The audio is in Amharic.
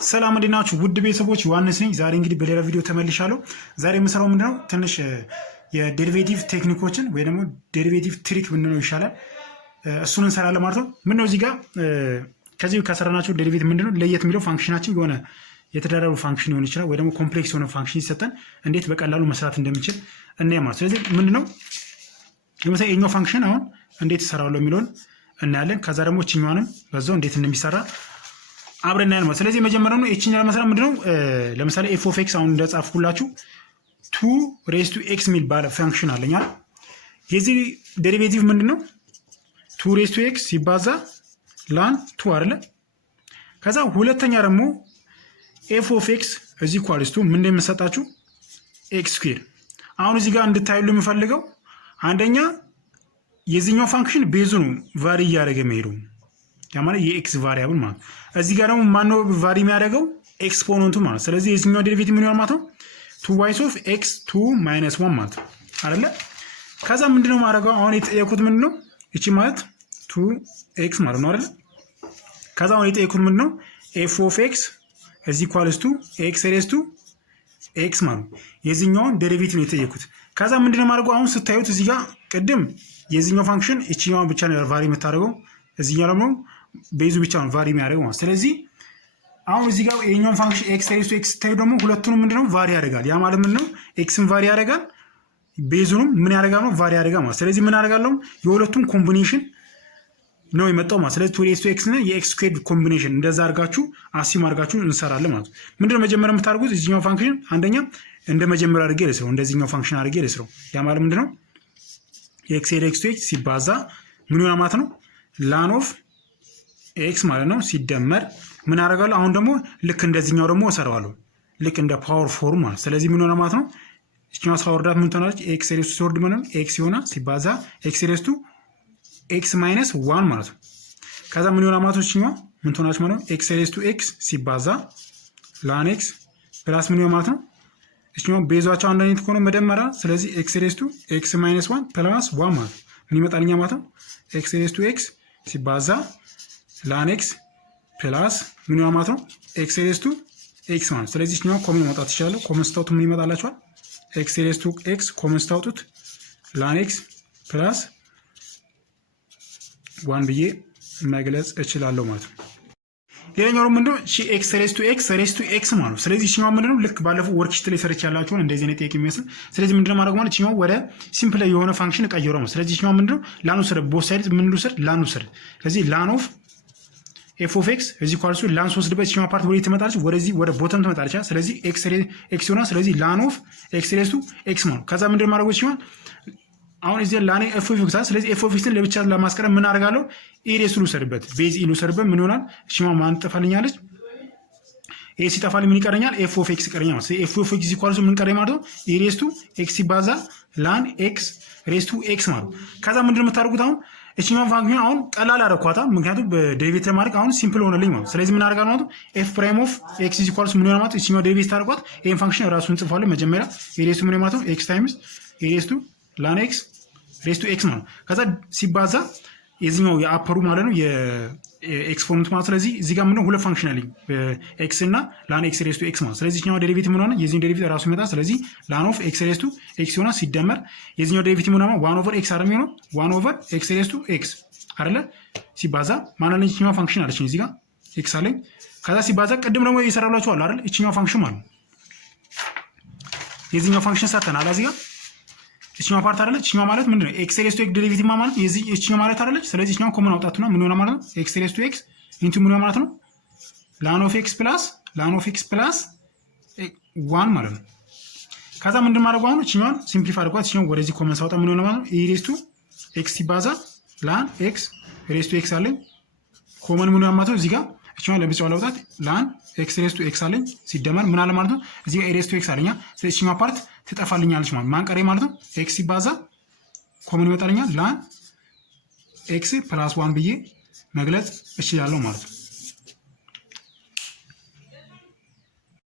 ሰላም እንዴናችሁ ውድ ቤተሰቦች ዮሐንስ ነኝ። ዛሬ እንግዲህ በሌላ ቪዲዮ ተመልሻለሁ። ዛሬ የምሰራው ምንድነው ትንሽ የዴሪቬቲቭ ቴክኒኮችን ወይ ደግሞ ዴሪቬቲቭ ትሪክ ምንድነው ይሻላል እሱን እንሰራለን ማለት ነው። ምንድነው እዚህ ጋር ከዚህ ከሰራናቸው ዴሪቬቲቭ ምንድነው ለየት የሚለው ፋንክሽናችን የሆነ የተደራረቡ ፋንክሽን ሊሆን ይችላል ወይ ደግሞ ኮምፕሌክስ የሆነ ፋንክሽን ሲሰጠን እንዴት በቀላሉ መስራት እንደምንችል እናያለን ማለት። ስለዚህ ምንድነው ለምሳሌ የኛው ፋንክሽን አሁን እንዴት እሰራዋለሁ የሚለውን እናያለን። ከዛ ደግሞ እቺኛዋንም በዛው እንዴት እንደሚሰራ አብረን እናያለን ማለት። ስለዚህ መጀመሪያው ነው እቺኛ ለመስራት ምንድነው ለምሳሌ f of x አሁን እንደጻፍኩላችሁ 2 raised to x የሚል ባለ ፋንክሽን አለኛ። የዚህ ዴሪቬቲቭ ምንድነው 2 raised to x ሲባዛ ln 2 አይደለ። ከዛ ሁለተኛ ደግሞ f of x is equals to ምን እንደምሰጣችሁ x square። አሁን እዚህ ጋር እንድታዩሉ የምፈልገው አንደኛ የዚህኛው ፋንክሽን ቤዙ ነው ቫሪ እያደረገ መሄዱ ያ ማለት የኤክስ ቫሪያብል ማለት። እዚህ ጋር ደግሞ ማን ነው ቫሪ የሚያደርገው ኤክስፖነንቱ ማለት። ስለዚህ የዚህኛው ዴሪቬቲቭ ምን ይሆናል ማለት ነው 2y of x 2 - 1 ማለት አይደለ። ከዛ ምንድነው ማድረገው አሁን የተጠየቁት ምንድነው እቺ ማለት 2x ማለት ነው አይደለ። ከዛ አሁን የተጠየቁት ምንድነው f of x is equals to x raised to x ማለት የዚህኛውን ዴሪቬቲቭ ነው የተጠየቁት። ከዛ ምንድነው ማድረገው አሁን ስታዩት እዚህ ጋር ቅድም የዚህኛው ፋንክሽን እቺኛውን ብቻ ነው ቫሪ የምታደርገው እዚህኛው ደግሞ ቤዙ ብቻ ነው ቫሪ የሚያደርገው ማለት። ስለዚህ አሁን እዚህ ጋር የኛውን ፋንክሽን x raised to x ታዩ ደግሞ ሁለቱንም ምንድነው ቫሪ ያደርጋል። ያ ማለት ምንድነው xን ቫሪ ያደርጋል ቤዙንም ምን ያደርጋል ነው ቫሪ ያደርጋል ማለት። ስለዚህ ምን አደርጋለሁ የሁለቱም ኮምቢኔሽን ነው የመጣው ማለት። ስለዚህ 2 raised to x እና የx squared ኮምቢኔሽን እንደዛ አድርጋችሁ አሲም አድርጋችሁ እንሰራለን ማለት። ምንድነው መጀመሪያ የምታደርጉት እዚህኛው ፋንክሽን አንደኛ እንደ መጀመሪያ አድርጌ ልስረው እንደዚህኛው ፋንክሽን አድርጌ ልስረው። ያ ማለት ምንድነው x raised to x ሲባዛ ምን ይሆናል ማለት ነው ln of x ማለት ነው ሲደመር ምን አደርጋለሁ አሁን ደግሞ ልክ እንደዚህኛው ደግሞ እሰራዋለሁ ልክ እንደ ፓወር ፎርም ማለት። ስለዚህ ምን ይሆናል ማለት ነው እቺኛው ሳወርዳት ምን ትሆናለች x raised to ወርድ ማለት x ይሆናል ሲባዛ x raised to x - 1 ማለት ነው። ከዛ ምን ይሆናል ማለት ነው እቺኛው ምን ትሆናለች ማለት ነው x raised to x ሲባዛ ln x ፕላስ ምን ይሆናል ማለት ነው እቺኛው ቤዛቸው አንድ አይነት ከሆነ መደመራ ስለዚህ x raised to x - 1 ፕላስ 1 ማለት ምን ይመጣልኛ ማለት ነው x raised to x ሲባዛ ln x ፕላስ ምን ይሆናል ማለት ነው x raised to x ማለት። ስለዚህ እኛው ኮመን ማውጣት ይችላል። ኮመን ስታውት ምን ይመጣላችኋል x raised to x ኮመን ስታውቱት ln x ፕላስ 1 ብዬ መግለጽ እችላለሁ ማለት ነው። ሌላኛው ምንድነው x raised to x ማለት ነው። ስለዚህ እኛው ምንድነው ልክ ባለፈው ወርክሺት ላይ ሰርች ያላችሁን እንደዚህ ነው ጥያቄ የሚመስል። ስለዚህ ምንድነው ማድረግ ማለት እኛው ወደ ሲምፕል የሆነ ፋንክሽን ቀይረው ነው። ስለዚህ እኛው ምንድነው ላን ወሰደ ቦት ሳይድስ ምን ልውሰድ ላን ወሰደ። ስለዚህ ላን ኦፍ f of x እዚህ ኳልሱ ላን ወስድበት እኛው ፓርት ወደ ተመጣጣች ወደዚህ ወደ ቦተም ተመጣጣች። ስለዚህ x ይሆናል። ስለዚህ ላን ኦፍ x raised to x ማለት ከዛ ምንድነው ማድረግ ሲሆን አሁን እዚህ ላኔ f of x ስለዚህ f of x ለብቻ ለማስቀረብ ምን አደርጋለሁ ኢሬስ ልውሰድበት ቤዝ ልውሰድበት ምን ይሆናል እሺማ ማን ጠፋልኛለች ኤ ሲጠፋልኝ ምን ይቀረኛል f of x ይቀረኛል። ስለዚህ f of x ኢኳልስ ምን ቀረኝ ማለት ነው ኢሬስ ቱ x ሲባዛ ላን x raised to x ማለት ከዛ ምንድነው የምታደርጉት አሁን እቺኛው ፋንክሽን አሁን ቀላል አደረኳታ ምክንያቱም በዴሪቬቲቭ ማድረግ አሁን ሲምፕል ሆነልኝ ማለት። ስለዚህ ምን አደርጋለሁ ማለት f prime of x ኢኳልስ ምን ይሆናል ማለት እቺኛው ዴሪቬቲቭ ታደርጓት ይሄን ፋንክሽን ራሱን እንጽፋለን መጀመሪያ ኢሬስ ቱ ምን ማለት ነው x times ኢሬስ ቱ ላን x raised to x ማለት ከዛ ሲባዛ የዚህኛው የአፐሩ ማለት ነው የኤክስፖነንት ማለት። ስለዚህ እዚህ ጋር ምንድነው ሁለት ፋንክሽን አለኝ x እና ln x raised to x ማለት። ስለዚህ እኛው ዴሪቬቲቭ ምን ሆነ የዚህኛው ዴሪቬቲቭ ራሱ ይመጣል። ስለዚህ ln of x raised to x ይሆናል ሲደመር የዚህኛው ዴሪቬቲቭ ምን ሆነ 1/x አይደል የሚሆነው 1/x raised to x አይደለ ሲባዛ ማለት ነው እቺኛው ፋንክሽን አለች እዚህ ጋር x አለኝ። ከዛ ሲባዛ ቅድም ደግሞ እየሰራላችሁ አለ አይደል እቺኛው ፋንክሽን ማለት የዚህኛው ፋንክሽን ሳተናል እዚህ ጋር እቺኛው ፓርት አይደለች እቺኛው ማለት ምንድነው x raised to x ዴሪቬቲቭ ማለት የዚህ እቺኛው ማለት አይደለች። ስለዚህ እቺኛው ኮመን አውጣቱና ምን ይሆናል ማለት ነው x raised to x ኢንቱ ምን ይሆናል ማለት ነው ln of x ፕላስ 1 ማለት ነው። ከዛ ምንድን ማድረግ አሁን እቺኛውን ሲምፕሊፋይ አድርጓት እቺኛው ወደዚህ ኮመን ሳውጣ ምን ይሆናል ማለት ነው e raised to x ሲባዛ ln x raised to x አለኝ ኮመን ምን ይሆናል ማለት ነው እዚህ ጋር እቺኛው ለብቻው አውጣት ln x raised to x አለኝ ሲደመር ምን አለ ማለት ነው እዚህ ጋር e raised to x አለኛ። ስለዚህ እቺኛው ፓርት ትጠፋልኛለች ማለት ማን ቀረ ማለት ነው x ሲባዛ ኮመን ይመጣልኛል ln x ፕላስ 1 ብዬ መግለጽ እችላለሁ ማለት ነው።